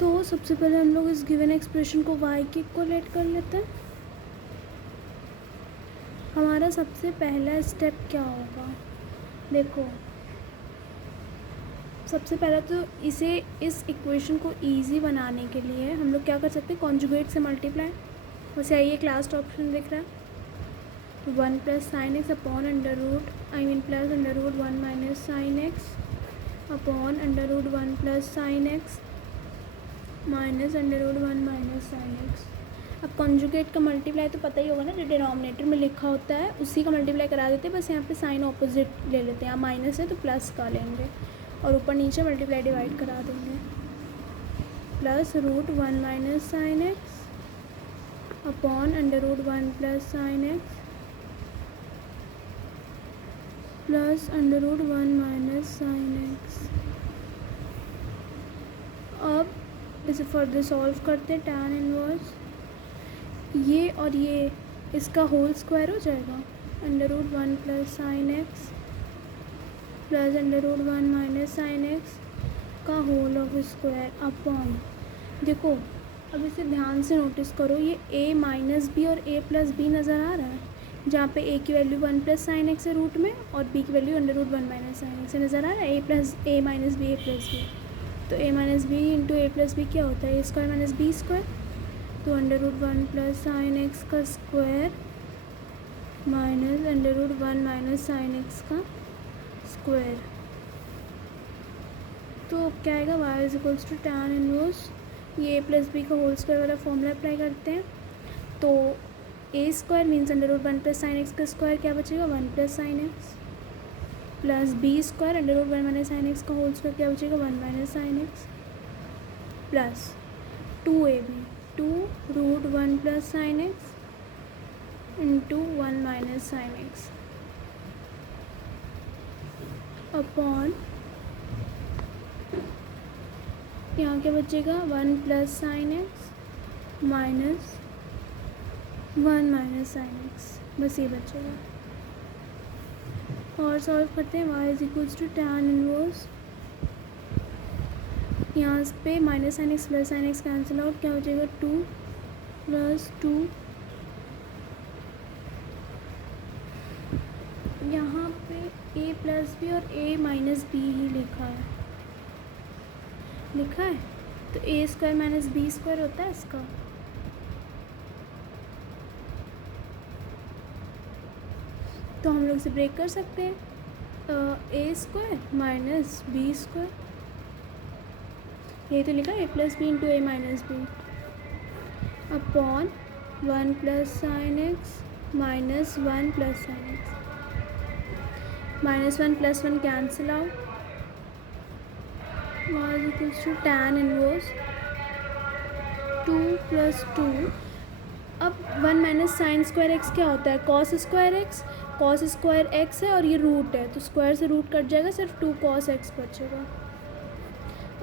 तो सबसे पहले हम लोग इस गिवन एक्सप्रेशन को y के इक्वलेट कर लेते हैं। हमारा सबसे पहला स्टेप क्या होगा, देखो सबसे पहले तो इस इक्वेशन को इजी बनाने के लिए हम लोग क्या कर सकते हैं, कॉन्जुगेट से मल्टीप्लाई। वैसे आइए लास्ट ऑप्शन दिख रहा है, तो 1 plus sine x upon under root plus under root 1 minus sine x upon under root 1 plus sine x minus under root 1 minus sine x. अब कॉन्जुगेट का मल्टीप्लाई तो पता ही होगा ना, जो डिनोमिनेटर में लिखा होता है उसी का मल्टीप्लाई करा देते हैं, बस यहाँ पे साइन ऑपोजिट ले लेते हैं। यहाँ माइनस है तो प्लस का लेंगे और ऊपर नीचे मल्टीप्लाई डिवाइड करा देंगे। Plus root 1 minus sine x upon under root 1 plus sine x plus under root 1 minus sine x. अब इसे फर्दर सॉल्व करते हैं, tan इनवर्स ये और ये इसका होल स्क्वायर हो जाएगा, under root 1 plus sine x plus under root 1 minus sine x का होल ऑफ स्क्वायर अपॉन, देखो अब इसे ध्यान से नोटिस करो, ये a माइनस बी और a प्लस बी नज़र आ रहा है, जहाँ पे a की वैल्यू 1 प्लस साइन एक्स है रूट में और b की वैल्यू under root 1 minus sine x नज़र आ रहा है, a minus B a plus B. तो a minus B into a plus B क्या होता है, a square minus B square, तो under root 1 plus sine x का square minus under root 1 minus sine x का स्क्वायर। तो क्या आएगा, y is equals to tan inverse ये a प्लस बी का होल स्क्वायर वाला फॉर्मूला अप्लाई करते हैं, तो a square means under root 1 plus sine x का स्क्वायर क्या बचेगा, 1 plus sine x plus B square under root 1 minus sine x का होल स्क्वायर क्या बचेगा, 1 minus sine x plus 2ab 2 root 1 plus sine x into 1 minus sine x upon यहाँ क्या बचेगा, 1 plus sine x minus 1 minus sine x, बस ये बचेगा। और सॉल्व करते हैं, y is equals to tan inverse, यहाँ पे minus sine x plus sine x cancel out, क्या बचेगा 2 प्लस 2, यहाँ पे a प्लस बी और a माइनस बी ही लिखा है, तो a square minus B square होता है इसका, तो हम लोग इसे ब्रेक कर सकते हैं, a square minus B square, ये तो लिखा है a plus B into a minus B upon 1 plus sine x minus 1 plus sine x, minus 1 plus 1 cancel out, y is equals to tan inverse 2 plus 2। अब 1 minus sine square x क्या होता है, cos square x है और ये root है, तो square से रूट कट जाएगा, सिर्फ 2 कॉस एक्स बचेगा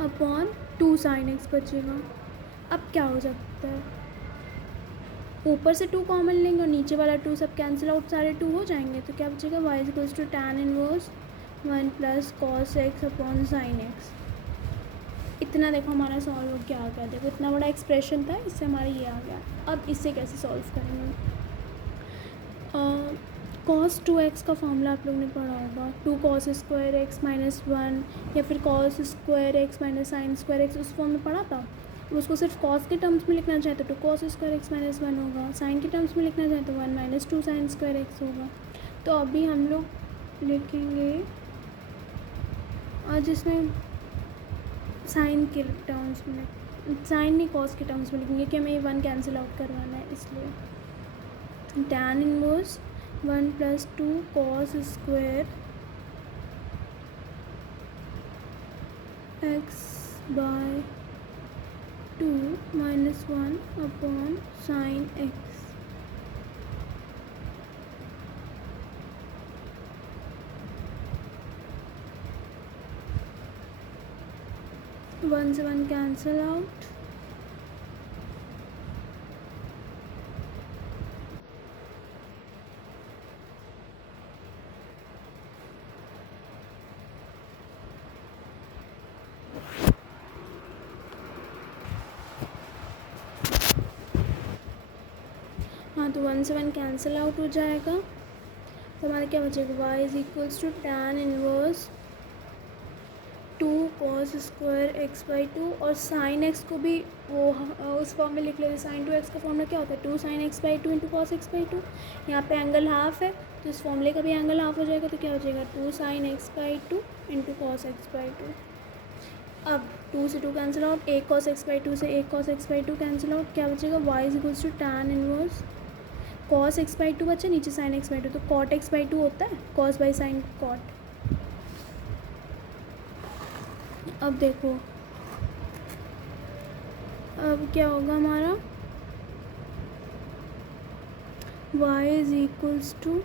अपॉन 2 साइन एक्स बचेगा। अब क्या हो सकता है, ऊपर से 2 कॉमन लेंगे और नीचे वाला 2 सब कैंसिल आउट, सारे 2 हो जाएंगे, तो क्या बचेगा, y is equals to tan inverse 1 plus cos x upon sine x. इतना देखो हमारा सॉल्व हो क्या आ गया, देखो इतना बड़ा एक्सप्रेशन था, इससे हमारा ये आ गया। अब इससे कैसे सॉल्व करेंगे, cos 2x का फॉर्मूला आप लोग ने पढ़ा होगा, 2 cos स्क्वायर एक्स माइनस 1 या फिर cos square x minus sine square x, उस फॉर्म में पढ़ा था। तो उसको सिर्फ cos के टर्म्स में लिखना चाहे तो 2 cos स्क्वायर एक्स माइनस 1 होगा, साइन के टर्म्स में लिखना चाहे तो 1 माइनस 2 साइन स्क्वायर एक्स होगा। तो अभी हम लोग लिखेंगे और जिसमें साइन के टर्म्स में, साइन नहीं कॉस के टर्म्स में लिखेंगे कि हमें ये 1 कैंसिल आउट करवाना है, इसलिए tan inverse 1 plus 2 cos square x by 2 minus 1 upon sine x. 1 से 1 कैंसिल आउट, हाँ, तो 1 से 1 कैंसिल आउट हो जाएगा, तो हमारा क्या बचेगा, y is equals to tan inverse 2 cos square x by 2, और साइन x को भी वो उस फॉर्म में लिख लेते हैं। साइन 2x का फॉर्मूला क्या होता है, 2 sin x by 2 into cos x by 2। यहाँ पे एंगल हाफ है तो इस फॉर्मूले का भी एंगल हाफ हो जाएगा, तो क्या हो जाएगा 2 sin x by 2 into cos x by 2। अब 2 से 2 कैंसिल आउट, एक cos x बाई 2 से एक cos x by 2 cancel out, क्या बचेगा y is equals to tan inverse cos x by 2 बचा, नीचे sin x बाई 2, तो cot x बाई 2 होता है, cos बाई साइन cot। अब देखो अब क्या होगा हमारा, y is equals to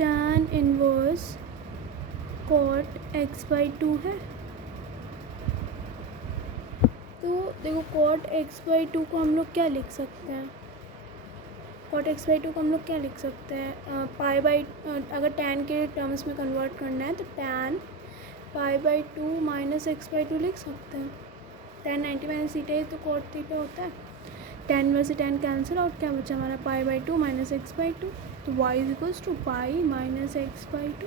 tan inverse cot x by 2 है। तो देखो cot x बाई 2 को हम लोग क्या लिख सकते हैं, cot x बाई 2 को हम लोग क्या लिख सकते हैं, पाई बाई, अगर tan के टर्म्स में कन्वर्ट करना है तो tan pi by 2 minus x by 2 लिख सकते हैं। tan 90 माइनस थीटा है तो cot थीटा होता है, tan में से tan कैंसिल आउट, क्या बचा हमारा pi by 2 minus x by 2, तो y is equals to pi minus x by 2।